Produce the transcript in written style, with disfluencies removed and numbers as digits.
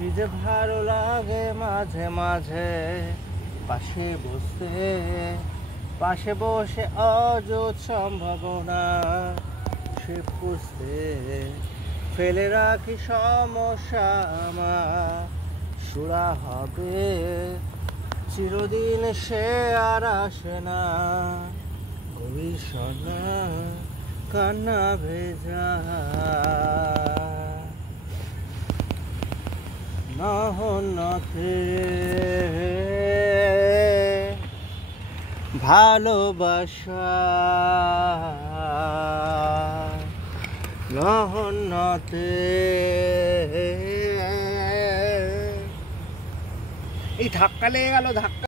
কি যে ভালো লাগে মাঝে মাঝে পাশে বসে অযুত সম্ভাবনা সে পুষতে ফেলে রাখি সমস্যা আমার সুরা হবে চিরদিন সে আর আসে না গভীর সন্ধ্যা কান্না ভেজা নহনতে ভালোবাসা নহনতে এই ধাক্কা লেগে গেল ধাক্কা